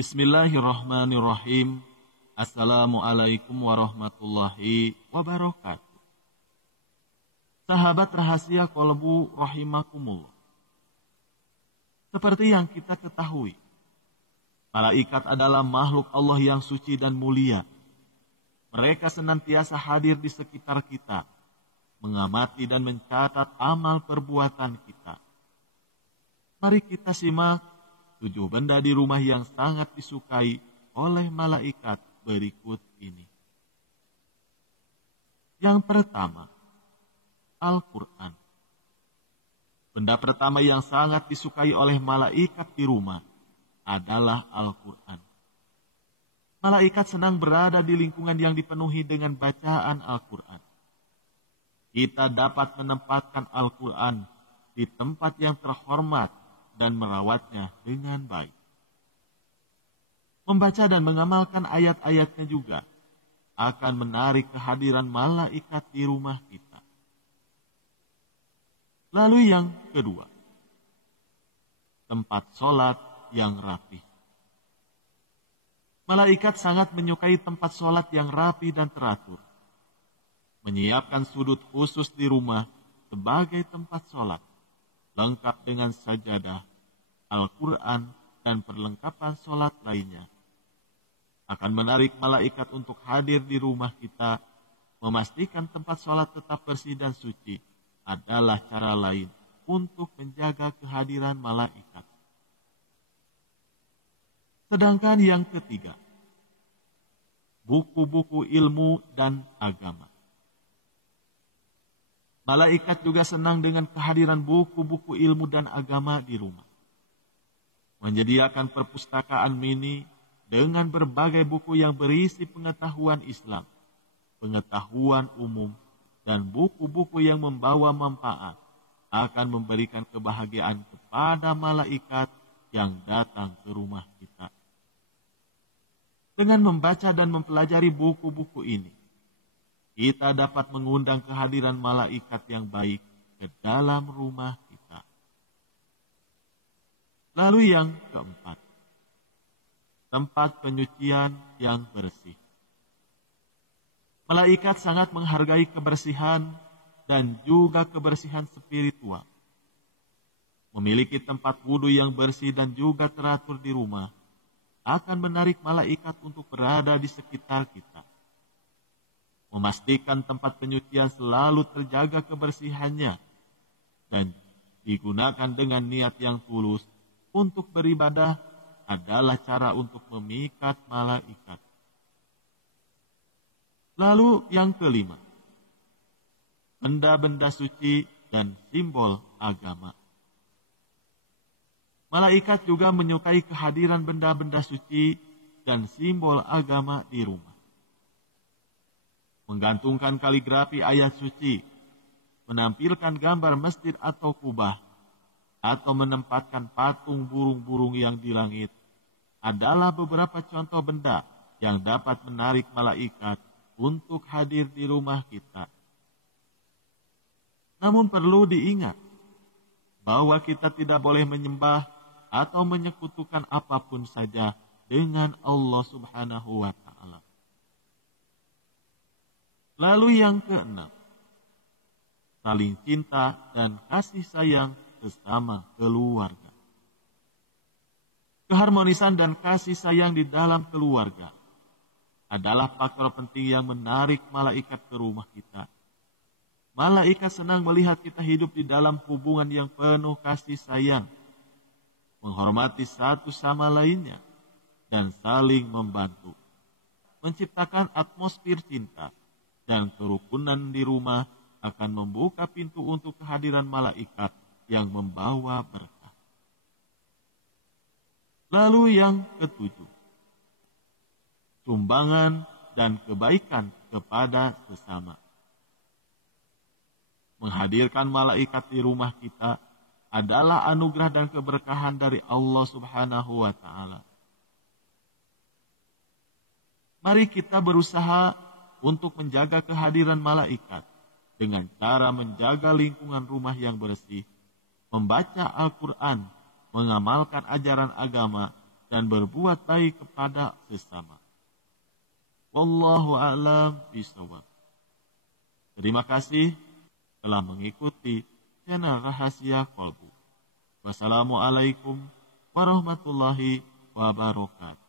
Bismillahirrahmanirrahim. Assalamualaikum warahmatullahi wabarakatuh. Sahabat rahasia kolbu rahimakumullah. Seperti yang kita ketahui, malaikat adalah makhluk Allah yang suci dan mulia. Mereka senantiasa hadir di sekitar kita, mengamati dan mencatat amal perbuatan kita. Mari kita simak 7 benda di rumah yang sangat disukai oleh malaikat berikut ini. Yang pertama, Al-Quran. Benda pertama yang sangat disukai oleh malaikat di rumah adalah Al-Quran. Malaikat senang berada di lingkungan yang dipenuhi dengan bacaan Al-Quran. Kita dapat menempatkan Al-Quran di tempat yang terhormat dan merawatnya dengan baik. Membaca dan mengamalkan ayat-ayatnya juga akan menarik kehadiran malaikat di rumah kita. Lalu yang kedua, tempat sholat yang rapi. Malaikat sangat menyukai tempat sholat yang rapi dan teratur. Menyiapkan sudut khusus di rumah sebagai tempat sholat, lengkap dengan sajadah, Al-Quran, dan perlengkapan sholat lainnya, akan menarik malaikat untuk hadir di rumah kita. Memastikan tempat sholat tetap bersih dan suci adalah cara lain untuk menjaga kehadiran malaikat. Sedangkan yang ketiga, buku-buku ilmu dan agama. Malaikat juga senang dengan kehadiran buku-buku ilmu dan agama di rumah. Menyediakan perpustakaan mini dengan berbagai buku yang berisi pengetahuan Islam, pengetahuan umum, dan buku-buku yang membawa manfaat akan memberikan kebahagiaan kepada malaikat yang datang ke rumah kita. Dengan membaca dan mempelajari buku-buku ini, kita dapat mengundang kehadiran malaikat yang baik ke dalam rumah kita. Lalu yang keempat, tempat penyucian yang bersih. Malaikat sangat menghargai kebersihan dan juga kebersihan spiritual. Memiliki tempat wudhu yang bersih dan juga teratur di rumah akan menarik malaikat untuk berada di sekitar kita. Memastikan tempat penyucian selalu terjaga kebersihannya dan digunakan dengan niat yang tulus untuk beribadah adalah cara untuk memikat malaikat. Lalu yang kelima, benda-benda suci dan simbol agama. Malaikat juga menyukai kehadiran benda-benda suci dan simbol agama di rumah. Menggantungkan kaligrafi ayat suci, menampilkan gambar masjid atau kubah, atau menempatkan patung burung-burung yang di langit adalah beberapa contoh benda yang dapat menarik malaikat untuk hadir di rumah kita. Namun perlu diingat bahwa kita tidak boleh menyembah atau menyekutukan apapun saja dengan Allah Subhanahu wa Ta'ala. Lalu yang keenam, saling cinta dan kasih sayang sesama keluarga. Keharmonisan dan kasih sayang di dalam keluarga adalah faktor penting yang menarik malaikat ke rumah kita. Malaikat senang melihat kita hidup di dalam hubungan yang penuh kasih sayang, menghormati satu sama lainnya, dan saling membantu. Menciptakan atmosfer cinta dan kerukunan di rumah akan membuka pintu untuk kehadiran malaikat yang membawa berkah. Lalu yang ketujuh, sumbangan dan kebaikan kepada sesama. Menghadirkan malaikat di rumah kita adalah anugerah dan keberkahan dari Allah Subhanahu wa Ta'ala. Mari kita berusaha untuk menjaga kehadiran malaikat dengan cara menjaga lingkungan rumah yang bersih, membaca Al-Quran, mengamalkan ajaran agama, dan berbuat baik kepada sesama. Wallahu a'lam bishawab. Terima kasih telah mengikuti channel Rahasia Kolbu. Wassalamualaikum warahmatullahi wabarakatuh.